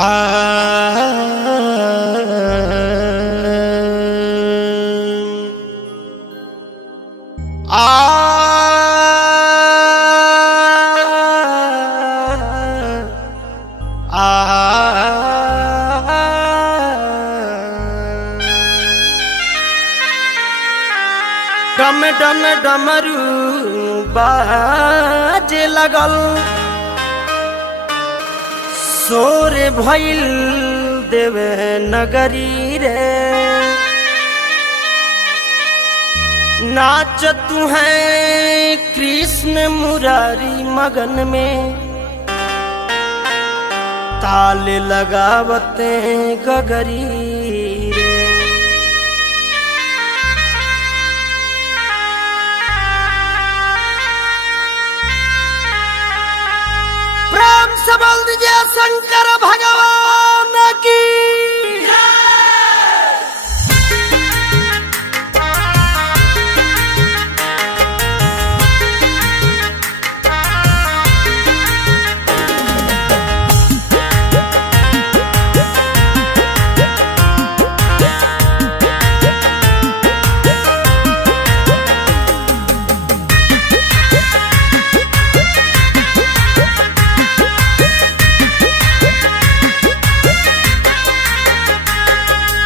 आ डम डम डमरू बाजे लगल, सोर भइल देवे नगरी रे। नाच तू है कृष्ण मुरारी मगन में, ताल लगावते गगरी रे। प्रेम से बोल दीजिए शंकर भगवान की।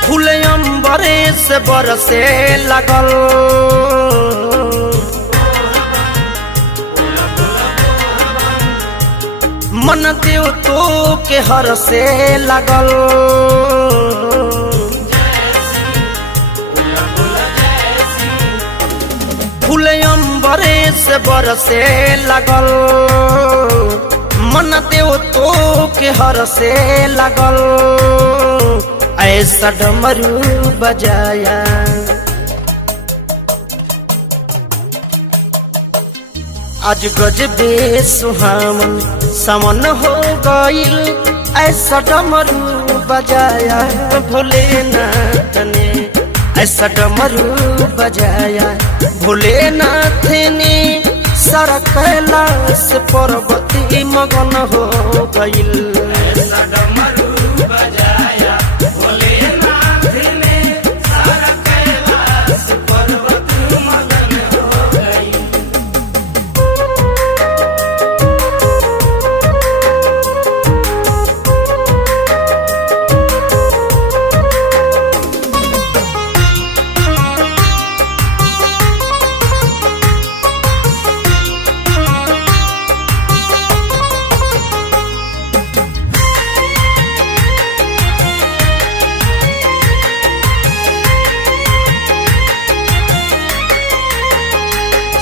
फूल अंबरे से बरसे लगल, मन देव तो के हर से लगल। फूल अंबरे से बरसे लगल, मन देव तो के हर से लगल। ऐसा डमरू बजाया आज गजबे सुहावन समन हो गईल। ऐसा डमरू बजाया भोलेनाथ ने, ऐसा डमरू बजाया भोलेनाथ ने। सारा कैलाश पर्वती मगन हो गईल। ऐसा डमरू बजाया भोलेनाथ ने, सारा कैलाश पर्वत मगन हो गईल।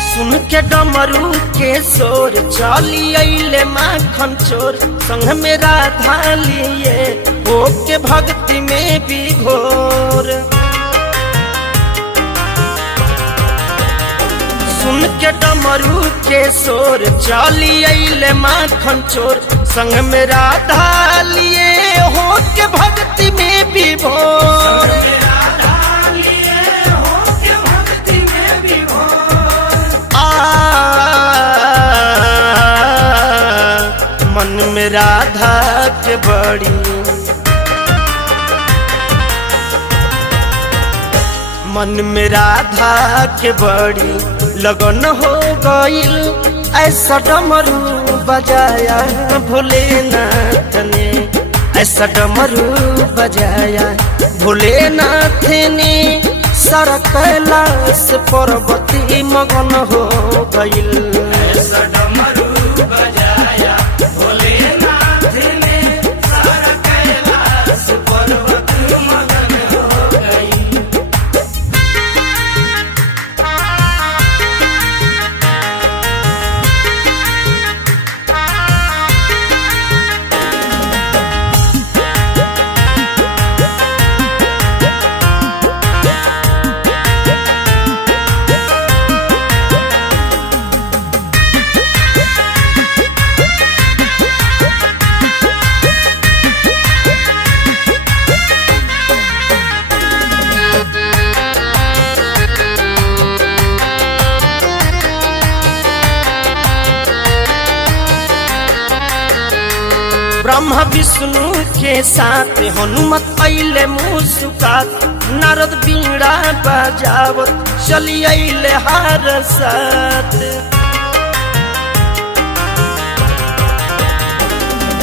सुन के डमरू के शोर चली अइले माखन चोर, संग में राधा लिए हो के भक्ति में भी घोर। सुन के डमरू के शोर चली अइले माखन चोर, संग में राधा लिए हो के भक्ति में भी घोर। मन में राधा के बड़ी, मन में राधा के बड़ी लगन हो गईल। ऐसा डमरू बजाया भोलेनाथ ने, ऐसा डमरू बजाया भोलेनाथ ने। सारा कैलाश पर्वती मगन हो गईल। ऐसा डमरू बजाया भोलेनाथ ने, सारा कैलाश पर्वत मगन हो गईल। ब्रह्मा विष्णु के साथ हनुमत अइले मुस्कात नारद बीड़ा बजावत चली अइले हर साथ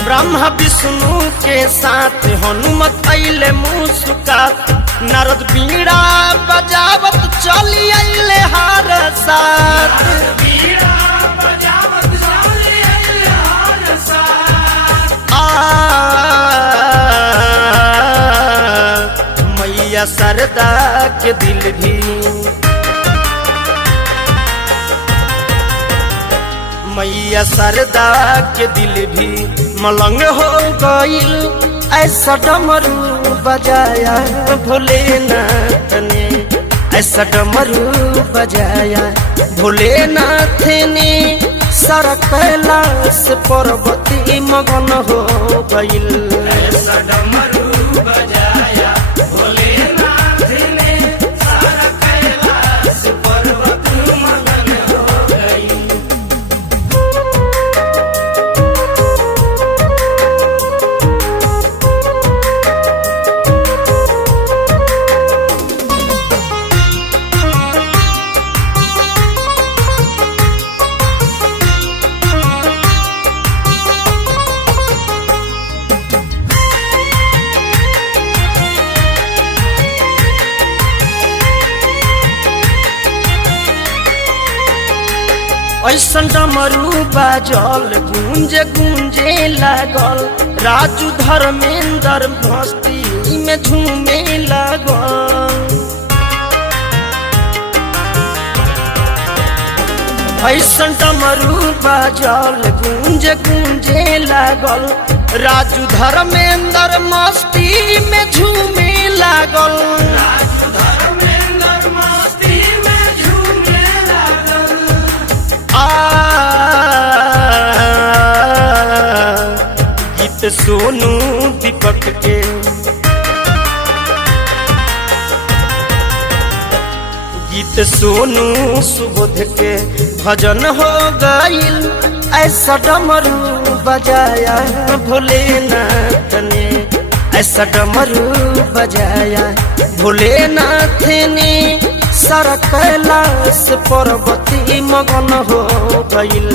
ब्रह्मा विष्णु के साथ हनुमत अइले मुस्कात नारद बीड़ा बजावत चली अइले हर साथ मैया सरदा के दिल भी मैया सरदा के दिल भी मलंग हो गइल ऐसा डमरू बजाया भोलेनाथ ने ऐसा डमरू बजाया भोलेनाथ ने सारा कैलाश पर्वती मगन हो गइल ऐसा डमरू बजाया भोलेनाथ ने सारा कैलाश पर्वत मगन हो गइल। ऐसन डमरू बाजल गूंजे गूंजे लागल राजू धर्मेंद्र मस्ती में झूमे लागल ऐसन डमरू बाजल गूंजे गूंजे लागल राजू धर्मेंद्र मस्ती में झूमे लागल गीत सोनू दीपक के गीत सोनू सुबोध के भजन हो गइल ऐसा डमरू बजाया भोलेनाथ ने ऐसा डमरू बजाया भोलेनाथ ने सारा कैलाश पर्वती मगन हो गइल।